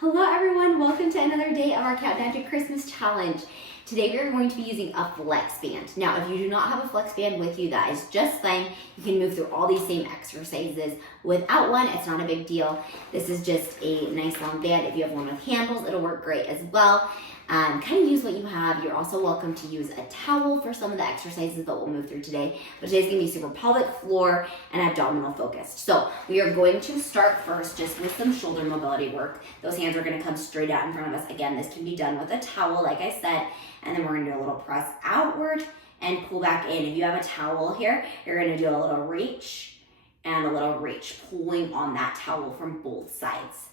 Hello everyone, welcome to another day of our Countdown to Christmas challenge. Today we are going to be using a flex band. Now if you do not have a flex band with you, that is just fine. You can move through all these same exercises without one, it's not a big deal. This is just a nice long band. If you have one with handles, it'll work great as well. Kind of use what you have. You're also welcome to use a towel for some of the exercises that we'll move through today. But today's gonna be super pelvic floor and abdominal focused. So we are going to start first just with some shoulder mobility work. Those hands are gonna come straight out in front of us. Again, this can be done with a towel, like I said, and then we're gonna do a little press outward and pull back in. If you have a towel here, you're gonna do a little reach and a little reach, pulling on that towel from both sides.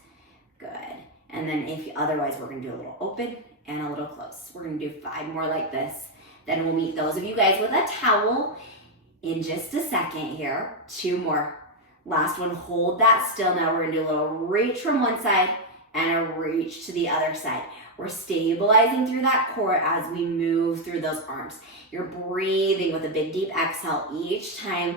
Good. And then otherwise, we're gonna do a little open and a little close. We're gonna do 5 more like this. Then we'll meet those of you guys with a towel in just a second here. 2 more. Last one, hold that still. Now we're gonna do a little reach from one side and a reach to the other side. We're stabilizing through that core as we move through those arms. You're breathing with a big deep exhale each time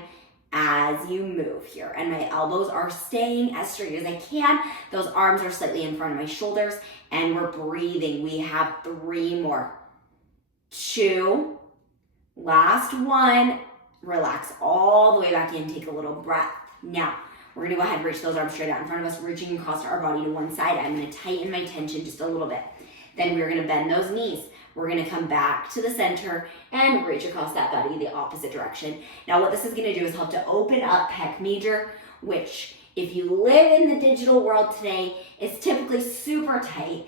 as you move here. And my elbows are staying as straight as I can. Those arms are slightly in front of my shoulders and we're breathing. We have 3 more. 2, last one. Relax all the way back in, take a little breath. Now, we're gonna go ahead and reach those arms straight out in front of us, reaching across our body to one side. I'm gonna tighten my tension just a little bit. Then we're gonna bend those knees. We're gonna come back to the center and reach across that body the opposite direction. Now what this is gonna do is help to open up pec major, which if you live in the digital world today, is typically super tight.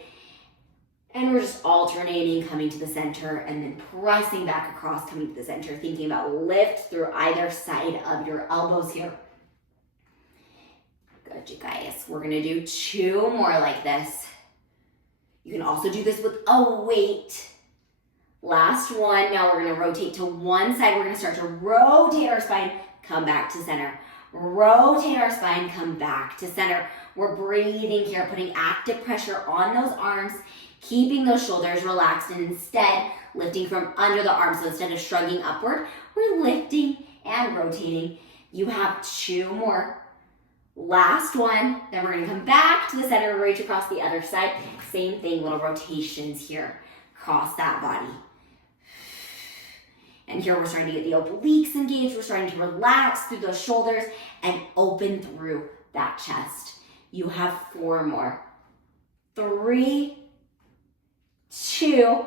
And we're just alternating, coming to the center and then pressing back across, coming to the center, thinking about lift through either side of your elbows here. Good, you guys. We're gonna do 2 more like this. You can also do this with a weight. Last one. Now we're gonna rotate to one side. We're gonna start to rotate our spine, come back to center. Rotate our spine, come back to center. We're breathing here, putting active pressure on those arms, keeping those shoulders relaxed, and instead lifting from under the arms. So instead of shrugging upward, we're lifting and rotating. You have 2 more. Last one, then we're gonna come back to the center, reach across the other side. Same thing, little rotations here, across that body. And here we're starting to get the obliques engaged. We're starting to relax through those shoulders and open through that chest. You have 4 more. 3, 2,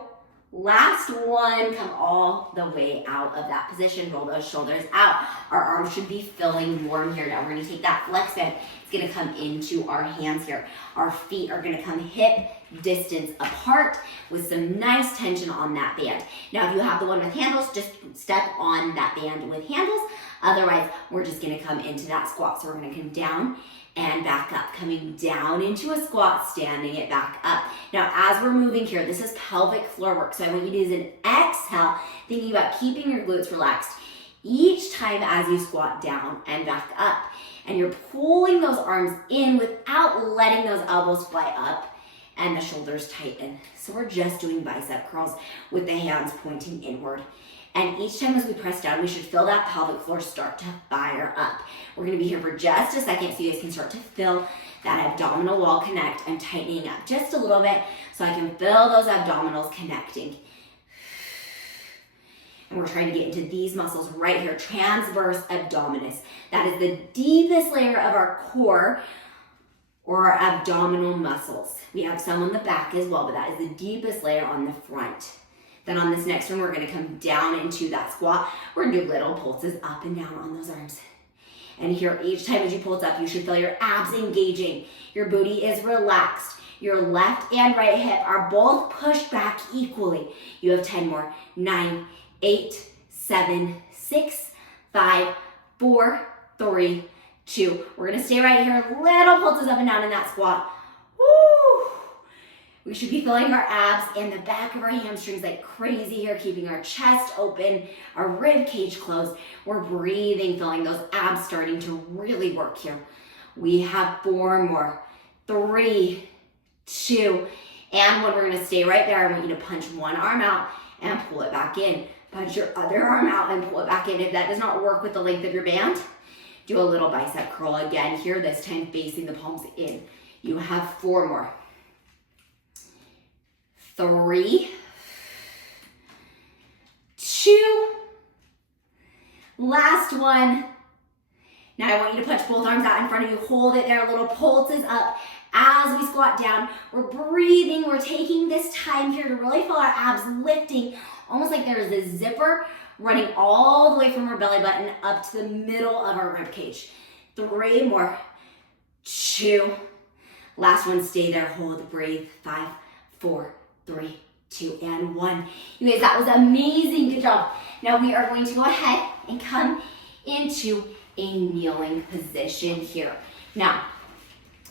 last one, come all the way out of that position. Roll those shoulders out. Our arms should be feeling warm here. Now we're gonna take that flex band. It's gonna come into our hands here. Our feet are gonna come hip distance apart with some nice tension on that band. Now if you have the one with handles, just step on that band with handles. Otherwise, we're just gonna come into that squat. So we're gonna come down and back up, coming down into a squat, standing it back up. Now, as we're moving here, this is pelvic floor work. So I want you to use an exhale, thinking about keeping your glutes relaxed each time as you squat down and back up. And you're pulling those arms in without letting those elbows fly up and the shoulders tighten. So we're just doing bicep curls with the hands pointing inward. And each time as we press down, we should feel that pelvic floor start to fire up. We're gonna be here for just a second so you guys can start to feel that abdominal wall connect. I'm tightening up just a little bit so I can feel those abdominals connecting. And we're trying to get into these muscles right here, transverse abdominis. That is the deepest layer of our core or our abdominal muscles. We have some on the back as well, but that is the deepest layer on the front. Then on this next one, we're gonna come down into that squat. We're gonna do little pulses up and down on those arms. And here, each time as you pulse up, you should feel your abs engaging. Your booty is relaxed. Your left and right hip are both pushed back equally. You have 10 more. 9, 8, 7, 6, 5, 4, 3, 2. We're gonna stay right here. Little pulses up and down in that squat. Woo! We should be feeling our abs and the back of our hamstrings like crazy here, keeping our chest open, our rib cage closed. We're breathing, feeling those abs starting to really work here. We have 4 more. 3, 2, and 1. We're gonna stay right there. I want you to punch one arm out and pull it back in. Punch your other arm out and pull it back in. If that does not work with the length of your band, do a little bicep curl again here, this time facing the palms in. You have 4 more. 3, 2, last one. Now I want you to punch both arms out in front of you. Hold it there, little pulses up as we squat down. We're breathing, we're taking this time here to really feel our abs lifting, almost like there is a zipper running all the way from our belly button up to the middle of our rib cage. 3 more, 2, last one, stay there, hold, breathe, 5, 4, 3, 2, and 1. You guys, that was amazing, good job. Now we are going to go ahead and come into a kneeling position here. Now,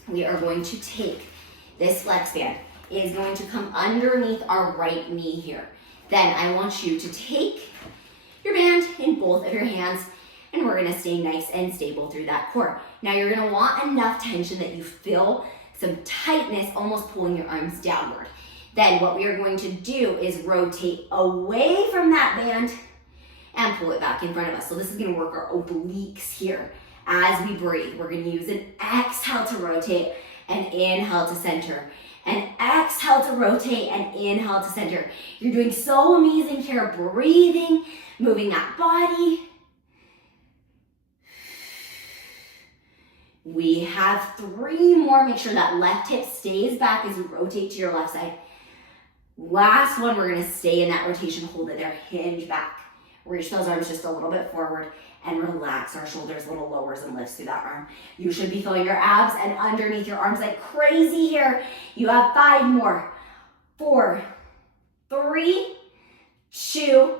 we are going to take this flex band. It is going to come underneath our right knee here. Then I want you to take your band in both of your hands, and we're gonna stay nice and stable through that core. Now you're gonna want enough tension that you feel some tightness, almost pulling your arms downward. Then what we are going to do is rotate away from that band and pull it back in front of us. So this is gonna work our obliques here. As we breathe, we're gonna use an exhale to rotate and inhale to center. And exhale to rotate and inhale to center. You're doing so amazing here, breathing, moving that body. We have 3 more. Make sure that left hip stays back as you rotate to your left side. Last one, we're gonna stay in that rotation, hold it there, hinge back. Reach those arms just a little bit forward and relax our shoulders, little lowers and lifts through that arm. You should be feeling your abs and underneath your arms like crazy here. You have 5 more. 4, 3, 2,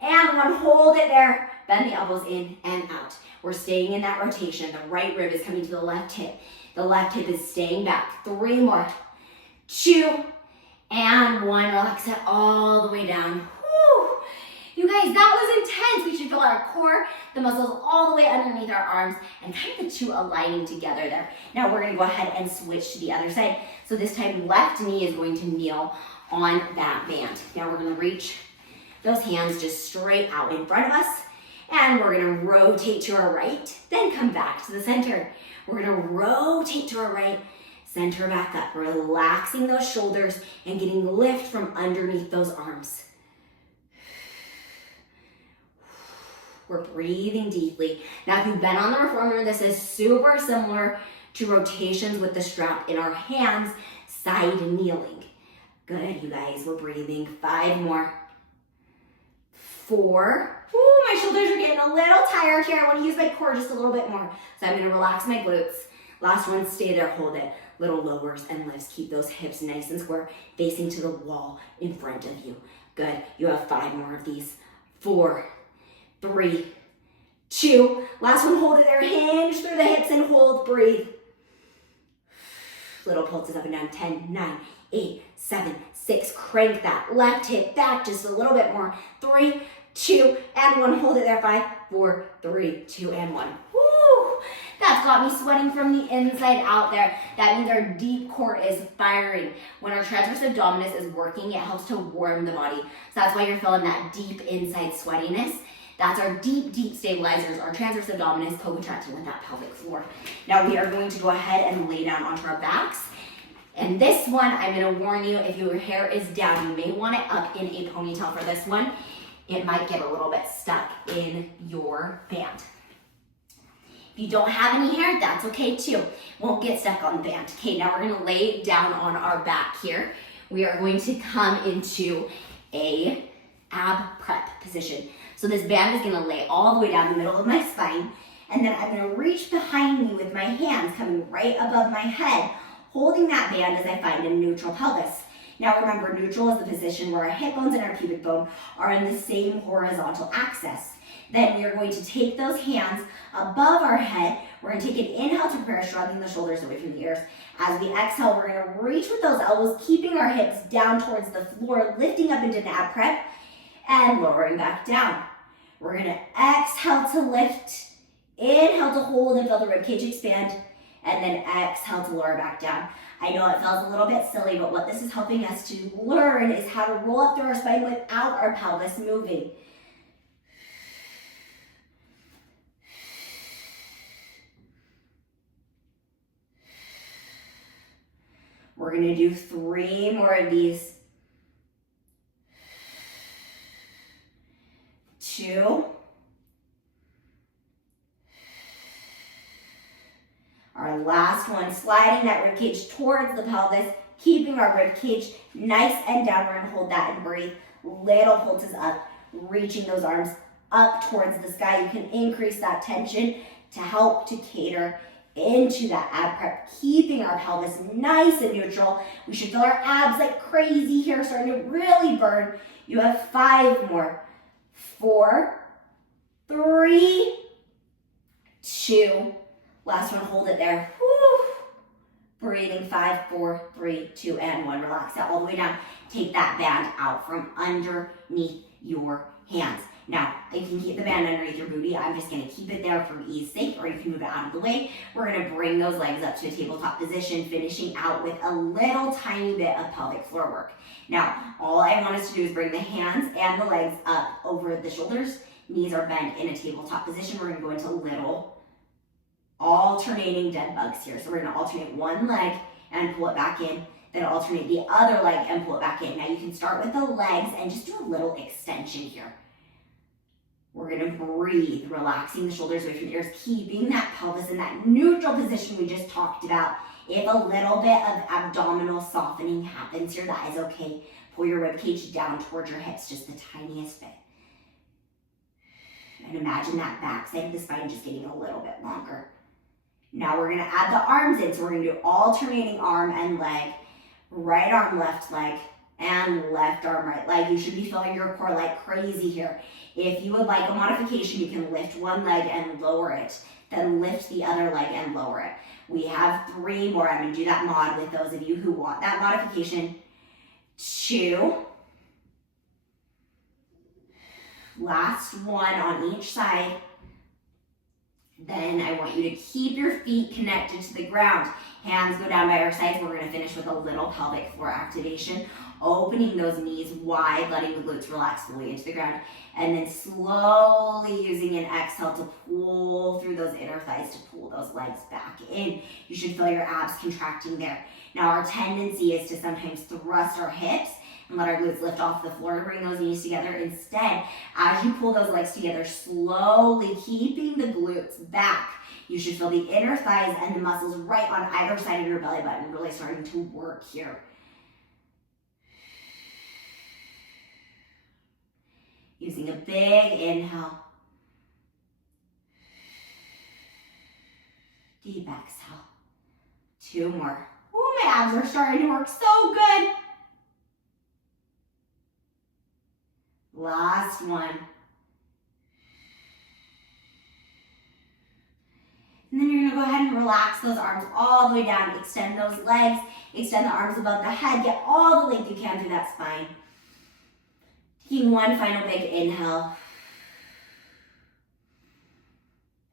and 1. Hold it there. Bend the elbows in and out. We're staying in that rotation. The right rib is coming to the left hip. The left hip is staying back. 3 more. 2, and 1. Relax it all the way down. Whew. You guys, that was intense. We should feel our core, the muscles all the way underneath our arms, and kind of the two aligning together there. Now we're gonna go ahead and switch to the other side. So this time, left knee is going to kneel on that band. Now we're gonna reach those hands just straight out in front of us, and we're gonna rotate to our right, then come back to the center. We're gonna rotate to our right, center back up, relaxing those shoulders and getting lift from underneath those arms. We're breathing deeply. Now, if you've been on the reformer, this is super similar to rotations with the strap in our hands, side kneeling. Good, you guys, we're breathing. 5 more. 4. Ooh, my shoulders are getting a little tired here. I want to use my core just a little bit more. So I'm going to relax my glutes. Last one, stay there, hold it. Little lowers and lifts. Keep those hips nice and square, facing to the wall in front of you. Good, you have 5 more of these. 4, 3, 2, last one, hold it there, hinge through the hips and hold, breathe. Little pulses up and down, 10, 9, 8, 7, 6, crank that left hip back just a little bit more, 3, 2, and 1, hold it there, 5, 4, 3, 2, and 1. Woo! That's got me sweating from the inside out there. That means our deep core is firing. When our transverse abdominis is working, it helps to warm the body. So that's why you're feeling that deep inside sweatiness. That's our deep, deep stabilizers, our transverse abdominis co-contracting with that pelvic floor. Now we are going to go ahead and lay down onto our backs. And this one, I'm gonna warn you, if your hair is down, you may want it up in a ponytail for this one. It might get a little bit stuck in your band. If you don't have any hair, that's okay too. Won't get stuck on the band. Okay, now we're gonna lay down on our back here. We are going to come into a ab prep position. So this band is gonna lay all the way down the middle of my spine, and then I'm gonna reach behind me with my hands coming right above my head, holding that band as I find a neutral pelvis. Now remember, neutral is the position where our hip bones and our pubic bone are in the same horizontal axis. Then we are going to take those hands above our head. We're gonna take an inhale to prepare, shrugging the shoulders away from the ears. As we exhale, we're gonna reach with those elbows, keeping our hips down towards the floor, lifting up into an ab prep, and lowering back down. We're gonna exhale to lift, inhale to hold and feel the ribcage expand, and then exhale to lower back down. I know it feels a little bit silly, but what this is helping us to learn is how to roll up through our spine without our pelvis moving. We're gonna do 3 more of these. 2. Our last one, sliding that rib cage towards the pelvis, keeping our rib cage nice and downward, and hold that and breathe. Little pulses up, reaching those arms up towards the sky. You can increase that tension to help to cater into that ab prep, keeping our pelvis nice and neutral. We should feel our abs like crazy here, starting to really burn. You have 5 more. 4, 3, 2. Last one, hold it there. Whew. Breathing, 5, 4, 3, 2, and 1. Relax that all the way down. Take that band out from underneath your hands. Now, you can keep the band underneath your booty. I'm just gonna keep it there for ease sake, or you can move it out of the way. We're gonna bring those legs up to a tabletop position, finishing out with a little tiny bit of pelvic floor work. Now, all I want us to do is bring the hands and the legs up over the shoulders. Knees are bent in a tabletop position. We're gonna go into little alternating dead bugs here. So we're gonna alternate one leg and pull it back in, then alternate the other leg and pull it back in. Now you can start with the legs and just do a little extension here. We're gonna breathe, relaxing the shoulders away from the ears, keeping that pelvis in that neutral position we just talked about. If a little bit of abdominal softening happens here, that is okay. Pull your rib cage down towards your hips, just the tiniest bit. And imagine that back side of the spine just getting a little bit longer. Now we're gonna add the arms in. So we're gonna do alternating arm and leg, right arm, left leg, and left arm, right leg. You should be feeling your core like crazy here. If you would like a modification, you can lift one leg and lower it, then lift the other leg and lower it. We have 3 more. I'm gonna do that mod with those of you who want that modification. 2. Last one on each side. Then I want you to keep your feet connected to the ground. Hands go down by our sides. We're gonna finish with a little pelvic floor activation, opening those knees wide, letting the glutes relax fully into the ground, and then slowly using an exhale to pull through those inner thighs, to pull those legs back in. You should feel your abs contracting there. Now our tendency is to sometimes thrust our hips and let our glutes lift off the floor to bring those knees together. Instead, as you pull those legs together, slowly keeping the glutes back, you should feel the inner thighs and the muscles right on either side of your belly button really starting to work here. Using a big inhale. Deep exhale. 2 more. Ooh, my abs are starting to work so good. Last one. And then you're gonna go ahead and relax those arms all the way down. Extend those legs, extend the arms above the head, get all the length you can through that spine. Taking one final big inhale.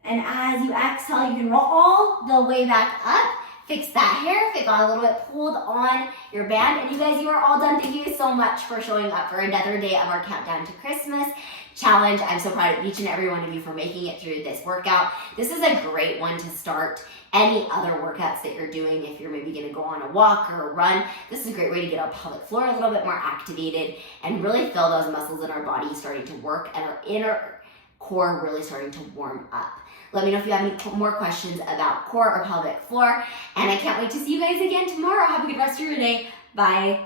And as you exhale, you can roll all the way back up. Fix that hair if it got a little bit pulled on your band. And you guys, you are all done. Thank you so much for showing up for another day of our Countdown to Christmas challenge. I'm so proud of each and every one of you for making it through this workout. This is a great one to start any other workouts that you're doing. If you're maybe gonna go on a walk or a run, this is a great way to get our pelvic floor a little bit more activated and really feel those muscles in our body starting to work and our inner core really starting to warm up. Let me know if you have any more questions about core or pelvic floor, and I can't wait to see you guys again tomorrow. Have a good rest of your day. Bye.